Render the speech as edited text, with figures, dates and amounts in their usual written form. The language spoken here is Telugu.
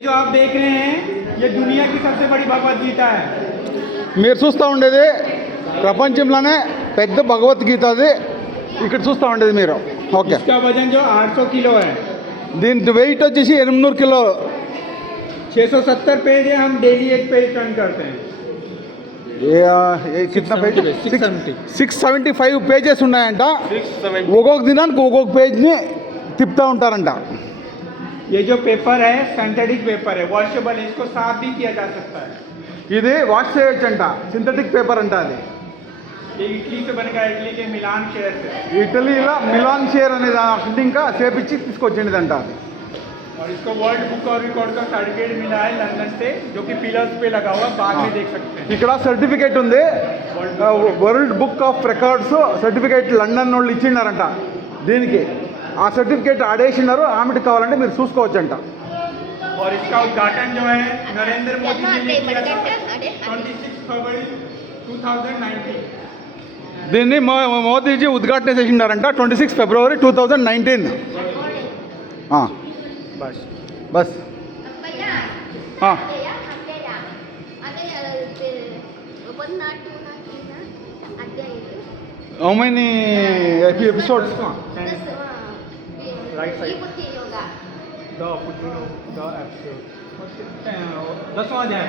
जो आप देख रहे हैं ये दुनिया की सबसे बड़ी भगवत गीता है। మీరు చూస్తూ ఉండేది ప్రపంచంలోనే పెద్ద భగవద్గీత అది ఇక్కడ చూస్తూ ఉండేది మీరు. ఓకే, इसका वजन जो 800 किलो है, దీని వెయిట్ వచ్చేసి 800 కిలో. 670 पेज है, हम डेली एक पेज टर्न करते हैं। కిतना పేజ్? 675 పేజెస్ ఉన్నాయంట. ఒక్కొక్క దినానికి ఒక్కొక్క పేజ్ని తిప్పుతూ ఉంటారంట. ये जो पेपर है सिंथेटिक पेपर है, वॉशेबल है, इसको साफ भी किया जा सकता है। ఇది వాష్ చేయొచ్చంట, సింథటిక్ పేపర్ అంట అది. ये इटली से बनेगा, इटली के मिलान शहर से। ఇటలీలో మిలాన్ షేర్ అనే దాంట్లో ఇంకా చేపించి తీసుకొచ్చిందంట అది. और इसको वर्ल्ड बुक और रिकॉर्ड का सर्टिफिकेट मिला है लंदन से, जो कि पिलर्स पे लगा हुआ, बाद में देख सकते हैं। ఇక్కడ సర్టిఫికేట్ ఉంది, world book of records certificate London వాళ్ళు ఇచ్చినారంట దీనికి. ఆ సర్టిఫికేట్ ఆడేసినారు, ఆమెకి కావాలంటే మీరు చూసుకోవచ్చంట. और इसका उद्घाटन जो है नरेंद्र मोदी जी ने किया था 26 फरवरी 2019। దీన్ని మోదీజీ ఉద్ఘాటన చేసినారంట 26 ఫిబ్రవరి 2019. बस బస్ how many episodes? Right side the episode 10वां अध्याय।